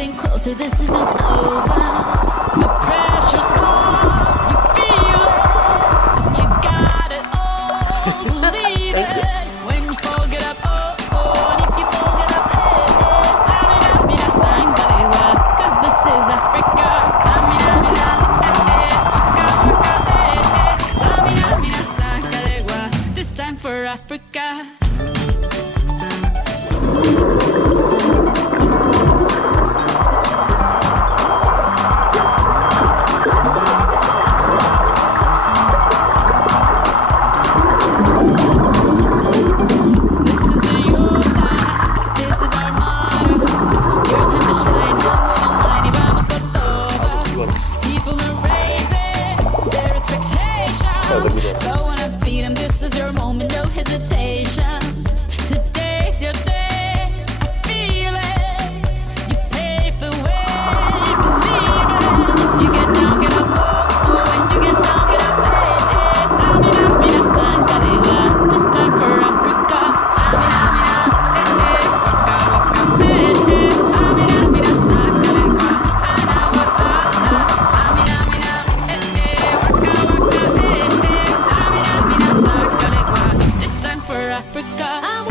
getting closer, this isn't over. The pressure's on, you feel it, but you got it all, believe it. When you fold it up, oh, oh, and if you fold it up, hey, tamina, mina, sangalewa, 'cause this is Africa. Tamina, mina, waka, waka, tamina, mina, sangalewa, this time for Africa. Go on and feed him, this is your moment, no hesitation. Today's your day, I feel it. You pave the way, believe it. If you get down, get up, oh, oh. When you get down, get up, hey, hey. Tamina, mina, sangalewa, this time for Africa. Tamina, mina, hey, hey. Waka, waka, hey, hey. Tamina, mina, sangalewa, ana, waka, ana. Tamina, mina, hey, hey. Waka, waka, hey, hey. This time for Africa.